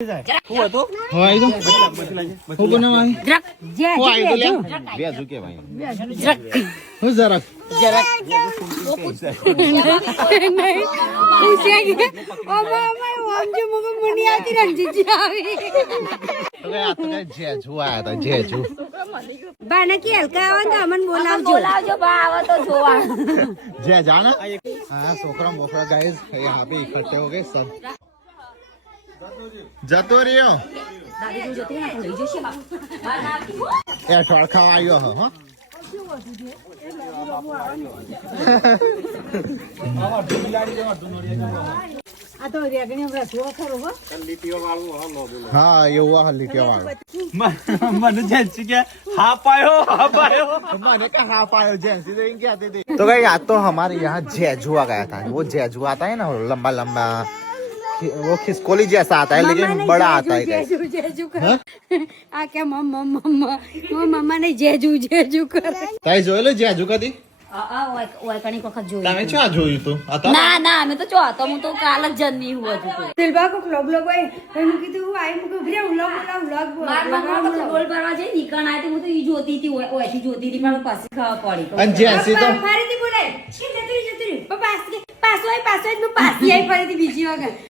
હું હતો હોય તો હું બનાવાય જરાક જે હું આવી તો લે બે ઝુકે ભાઈ જરાક હું જરાક જરાક પૂછે કે ઓમા ઓમજો મગો મુની આતી રંજીજી આવી તો કે આ તો કે જેજુ આયા તા જેજુ બાને કે હલકા આવે તો અમન બોલાવજો બા આવે તો જોવા જે જાना हाँ छोकरा मोकरा गाइस यहाँ पे इकट्ठे हो गए सब जतो रियो દાદી જો જતી ને તો લઈ જશે બાપુ એ ઠોળખા આવ્યો હ હો આ તો રેગણી આપણે જોવા ખરો હો हाँ ये हुआ हल्ली वाला મને જેન્સી કે હાફ આયો मैंने कहा हाफ आयो जैसी तो इनके आते थे तो गई आज तो हमारे यहाँ जेजुआ गया था वो जेजुआ आता है ना लंबा लंबा वो खिसकोली जैसा आता है लेकिन बड़ा आता है guys। જેજુ કરે આ કે મમ્મા ને જેજુ કરે તાઈ જોઈ લો જેજુ કદી ઓય કણી વખત જોયું તમે ક્યાં જોયું તું હતા ના ના અમે તો જો તો હું તો કાલ જ જન્મી હું હજુ તો દિલબા કો બ્લોગ હોય એનું કીધું આઈ મુકે ભરે વ્લોગ માર તો બોલ ભરવા જઈ નીકળ આતી હું તો ઈ જોતી હતી ઓયથી જોતી હતી પણ પાછી ખાવા પડી અને જેસી તો ફરીથી બોલે કે જતી પપ્પા પાછો હું પાછી આવી ફરીથી બીજી વખત